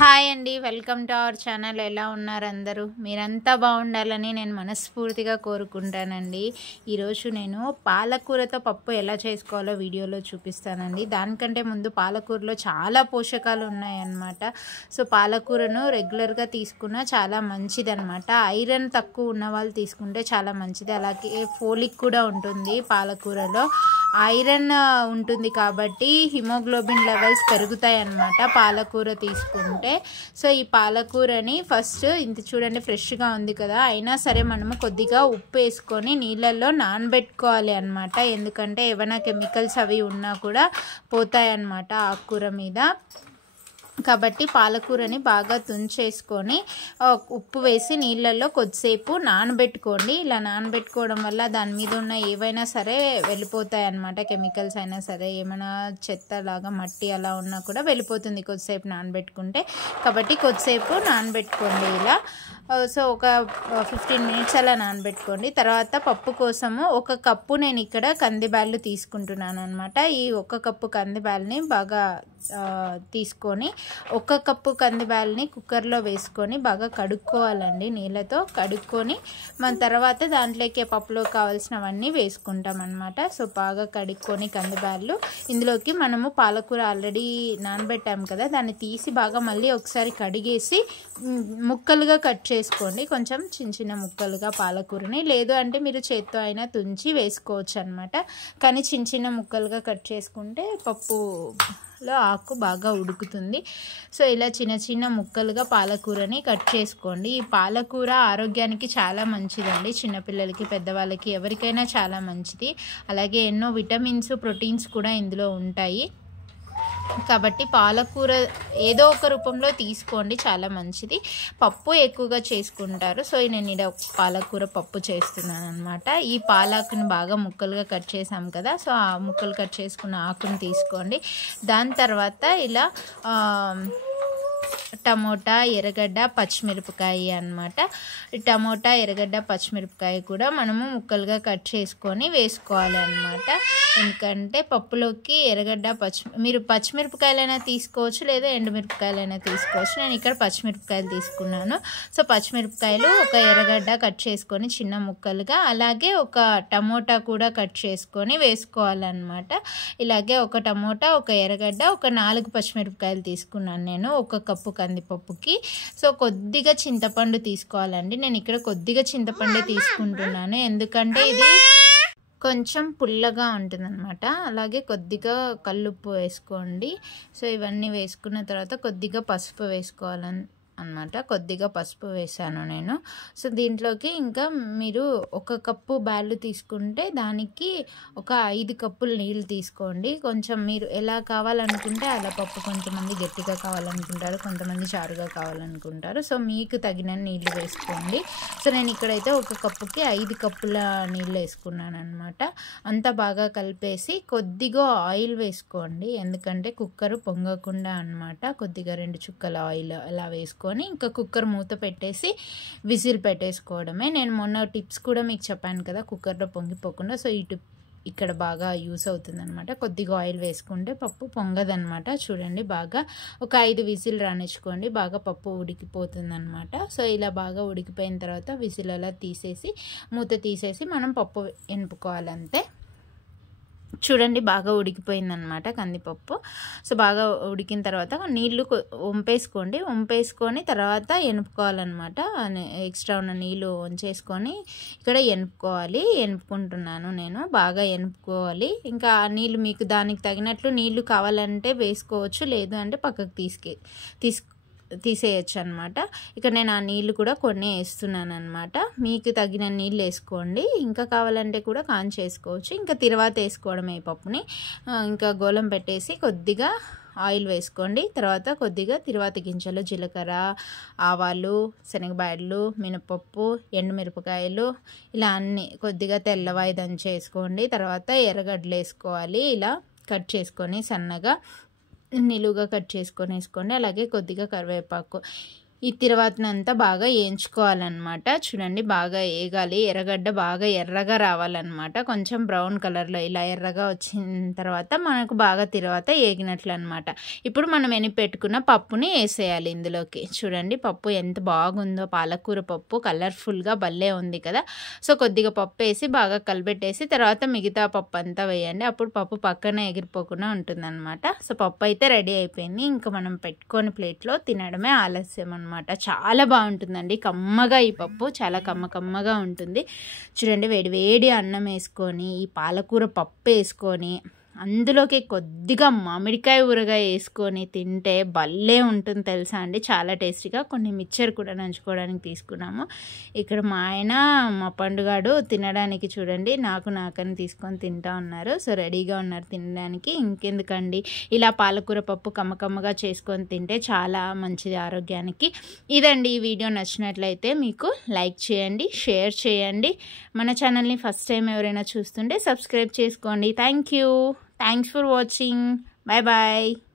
Hi అండి, welcome to our channel. ఎలా ఉన్నారు అందరూ? మీరంతా బాగుండాలని నేను మనస్ఫూర్తిగా కోరుకుంటానండి. ఈరోజు నేను పాలకూరతో పప్పు ఎలా చేసుకోవాలో వీడియోలో చూపిస్తానండి. దానికంటే ముందు పాలకూరలో చాలా పోషకాలు ఉన్నాయన్నమాట. సో పాలకూరను రెగ్యులర్గా తీసుకున్నా చాలా మంచిదన్నమాట. ఐరన్ తక్కువ ఉన్న వాళ్ళు తీసుకుంటే చాలా మంచిది. అలాగే ఫోలిక్ కూడా ఉంటుంది పాలకూరలో. ఐరన్ ఉంటుంది కాబట్టి హిమోగ్లోబిన్ లెవెల్స్ పెరుగుతాయి అన్నమాట పాలకూర తీసుకుంటే. సో ఈ పాలకూరని ఫస్ట్ ఇంత చూడండి, ఫ్రెష్గా ఉంది కదా, అయినా సరే మనము కొద్దిగా ఉప్పు వేసుకొని నీళ్ళల్లో నానబెట్టుకోవాలి అన్నమాట. ఎందుకంటే ఏమైనా కెమికల్స్ అవి ఉన్నా కూడా పోతాయి అన్నమాట ఆకుకూర మీద. కాబట్టి పాలకూరని బాగా తుంచేసుకొని ఉప్పు వేసి నీళ్ళల్లో కొద్దిసేపు నానబెట్టుకోండి. ఇలా నానబెట్టుకోవడం వల్ల దాని మీద ఉన్న ఏవైనా సరే వెళ్ళిపోతాయి అన్నమాట. కెమికల్స్ అయినా సరే, ఏమైనా చెత్త లాగా మట్టి అలా ఉన్నా కూడా వెళ్ళిపోతుంది కొద్దిసేపు నానబెట్టుకుంటే. కాబట్టి కొద్దిసేపు నానబెట్టుకోండి ఇలా. సో ఒక 15 మినిట్స్ అలా నానబెట్టుకోండి. తర్వాత పప్పు కోసము 1 కప్పు నేను ఇక్కడ కందిబ్యాళ్ళు తీసుకుంటున్నాను అనమాట. ఈ 1 కప్పు కందిబ్యాళ్ళని బాగా తీసుకొని 1 కప్పు కందిబ్యాళ్ళని కుక్కర్లో వేసుకొని బాగా కడుక్కోవాలండి. నీళ్ళతో కడుక్కొని మన తర్వాత దాంట్లోకి పప్పులో కావాల్సినవన్నీ వేసుకుంటాం అనమాట. సో బాగా కడుక్కొని కందిబ్యాళ్ళు, ఇందులోకి మనము పాలకూర ఆల్రెడీ నానబెట్టాము కదా, దాన్ని తీసి బాగా మళ్ళీ ఒకసారి కడిగేసి ముక్కలుగా కట్ చేసుకోండి. కొంచెం చిన్న చిన్న ముక్కలుగా పాలకూరని, లేదు అంటే మీరు చేత్తో అయినా తుంచి వేసుకోవచ్చు అనమాట. కానీ చిన్న చిన్న ముక్కలుగా కట్ చేసుకుంటే పప్పులో ఆకు బాగా ఉడుకుతుంది. సో ఇలా చిన్న చిన్న ముక్కలుగా పాలకూరని కట్ చేసుకోండి. ఈ పాలకూర ఆరోగ్యానికి చాలా మంచిదండి. చిన్నపిల్లలకి, పెద్దవాళ్ళకి, ఎవరికైనా చాలా మంచిది. అలాగే ఎన్నో విటమిన్స్, ప్రోటీన్స్ కూడా ఇందులో ఉంటాయి. కాబట్టి పాలకూర ఏదో ఒక రూపంలో తీసుకోండి, చాలా మంచిది. పప్పు ఎక్కువగా చేసుకుంటారు. సో నేను ఇక్కడ పాలకూర పప్పు చేస్తున్నాను అనమాట. ఈ పాలాకుని బాగా ముక్కలుగా కట్ చేసాం కదా, సో ఆ ముక్కలు కట్ చేసుకున్న ఆకుని తీసుకోండి. దాని తర్వాత ఇలా టమోటా, ఎర్రగడ్డ, పచ్చిమిరపకాయ అన్నమాట. టమోటా, ఎర్రగడ్డ, పచ్చిమిరపకాయ కూడా మనము ముక్కలుగా కట్ చేసుకొని వేసుకోవాలి అన్నమాట. ఎందుకంటే పప్పులోకి ఎర్రగడ్డ, మీరు పచ్చిమిరపకాయలైనా తీసుకోవచ్చు, లేదా ఎండుమిరపకాయలైనా తీసుకోవచ్చు. నేను ఇక్కడ పచ్చిమిరపకాయలు తీసుకున్నాను. సో పచ్చిమిరపకాయలు, 1 ఎర్రగడ్డ కట్ చేసుకొని చిన్న ముక్కలుగా, అలాగే 1 టమోటా కూడా కట్ చేసుకొని వేసుకోవాలన్నమాట. ఇలాగే 1 టమోటా, 1 ఎర్రగడ్డ, 4 పచ్చిమిరపకాయలు తీసుకున్నాను నేను 1 కప్పు కందిపప్పుకి. సో కొద్దిగా చింతపండు తీసుకోవాలండి. నేను ఇక్కడ కొద్దిగా చింతపండు తీసుకుంటున్నాను, ఎందుకంటే ఇది కొంచెం పుల్లగా ఉంటుందన్నమాట. అలాగే కొద్దిగా కల్లుప్పు వేసుకోండి. సో ఇవన్నీ వేసుకున్న తర్వాత కొద్దిగా పసుపు వేసుకోవాలని అన్నమాట. కొద్దిగా పసుపు వేసాను నేను. సో దీంట్లోకి ఇంకా మీరు 1 కప్పు బ్యాళ్ళు తీసుకుంటే దానికి ఒక 5 కప్పులు నీళ్ళు తీసుకోండి. కొంచెం మీరు ఎలా కావాలనుకుంటే అలా, పప్పు కొంతమంది గట్టిగా కావాలనుకుంటారు, కొంతమంది చారుగా కావాలనుకుంటారు. సో మీకు తగిన నీళ్ళు వేసుకోండి. సో నేను ఇక్కడైతే 1 కప్పుకి 5 కప్పుల నీళ్ళు వేసుకున్నాను అనమాట. అంతా బాగా కలిపేసి కొద్దిగా ఆయిల్ వేసుకోండి, ఎందుకంటే కుక్కర్ పొంగకుండా అనమాట. కొద్దిగా 2 చుక్కల ఆయిల్ అలా వేసుకోండి. ఇంకా కుక్కర్ మూత పెట్టేసి విజిల్ పెట్టేసుకోవడమే. నేను మొన్న టిప్స్ కూడా మీకు చెప్పాను కదా కుక్కర్లో పొంగిపోకుండా. సో ఈ టిప్ ఇక్కడ బాగా యూస్ అవుతుంది అనమాట. కొద్దిగా ఆయిల్ వేసుకుంటే పప్పు పొంగదనమాట. చూడండి, బాగా ఒక 5 విజిల్ రానిచ్చుకోండి, బాగా పప్పు ఉడికిపోతుంది అనమాట. సో ఇలా బాగా ఉడికిపోయిన తర్వాత విజిల్ అలా తీసేసి మూత తీసేసి మనం పప్పు ఎనుపుకోవాలంతే. చూడండి, బాగా ఉడికిపోయిందనమాట కందిపప్పు. సో బాగా ఉడికిన తర్వాత నీళ్లు వంపేసుకోండి. వంపేసుకొని తర్వాత ఎనుపుకోవాలన్నమాట. ఎక్స్ట్రా ఉన్న నీళ్ళు వంచేసుకొని ఇక్కడ ఎనుపుకోవాలి. ఎనుపుకుంటున్నాను నేను, బాగా ఎనుపుకోవాలి. ఇంకా ఆ నీళ్ళు మీకు దానికి తగినట్లు నీళ్లు కావాలంటే వేసుకోవచ్చు, లేదు అంటే పక్కకు తీసేయచ్చు అనమాట. ఇక్కడ నేను ఆ నీళ్ళు కూడా కొన్ని వేస్తున్నాను అనమాట. మీకు తగిన నీళ్ళు వేసుకోండి. ఇంకా కావాలంటే కూడా కాంచేసుకోవచ్చు. ఇంకా తిరువాత వేసుకోవడమే ఈ పప్పుని. ఇంకా గోలం పెట్టేసి కొద్దిగా ఆయిల్ వేసుకోండి. తర్వాత కొద్దిగా తిరువాత గింజలు, జీలకర్ర, ఆవాలు, శనగబాయలు, మినపప్పు, ఎండుమిరపకాయలు, ఇలా అన్నీ కొద్దిగా తెల్లవాయి దంచేసుకోండి. తర్వాత ఎర్రగడ్డలు వేసుకోవాలి. ఇలా కట్ చేసుకొని సన్నగా నిలువుగా కట్ చేసుకొని వేసుకోండి. అలాగే కొద్దిగా కరివేపాకు. ఈ తిరువాతనంతా బాగా వేయించుకోవాలన్నమాట. చూడండి బాగా వేగాలి, ఎర్రగడ్డ బాగా ఎర్రగా రావాలన్నమాట. కొంచెం బ్రౌన్ కలర్లో ఇలా ఎర్రగా వచ్చిన తర్వాత మనకు బాగా తిరువాత వేగినట్లు అనమాట. ఇప్పుడు మనం పెట్టుకున్న పప్పుని వేసేయాలి ఇందులోకి. చూడండి పప్పు ఎంత బాగుందో, పాలకూర పప్పు కలర్ఫుల్గా భలే ఉంది కదా. సో కొద్దిగా పప్పు వేసి బాగా కలిపెట్టేసి తర్వాత మిగతా పప్పు అంతా వేయండి. అప్పుడు పప్పు పక్కన ఎగిరిపోకుండా ఉంటుందన్నమాట. సో పప్పు అయితే రెడీ అయిపోయింది. ఇంకా మనం పెట్టుకొని ప్లేట్లో తినడమే ఆలస్యం అనమాట. చాలా బాగుంటుందండి, కమ్మగా ఈ పప్పు చాలా కమ్మగా ఉంటుంది. చూడండి వేడి వేడి అన్నం వేసుకొని ఈ పాలకూర పప్పు వేసుకొని అందులోకి కొద్దిగా మామిడికాయ ఊరగాయ వేసుకొని తింటే భలే ఉంటుంది తెలుసా అండి, చాలా టేస్టీగా. కొన్ని మిక్చర్ కూడా నంచుకోవడానికి తీసుకున్నాము. ఇక్కడ మా ఆయన మా పండుగాడు తినడానికి చూడండి నాకని తీసుకొని తింటా ఉన్నారు. సో రెడీగా ఉన్నారు తినడానికి. ఇంకెందుకండి, ఇలా పాలకూర పప్పు కమ్మగా చేసుకొని తింటే చాలా మంచిది ఆరోగ్యానికి. ఇదండి ఈ వీడియో నచ్చినట్లయితే మీకు లైక్ చేయండి, షేర్ చేయండి. మన ఛానల్ని ఫస్ట్ టైం ఎవరైనా చూస్తుంటే సబ్స్క్రైబ్ చేసుకోండి. Thank you. Thanks for watching. Bye bye.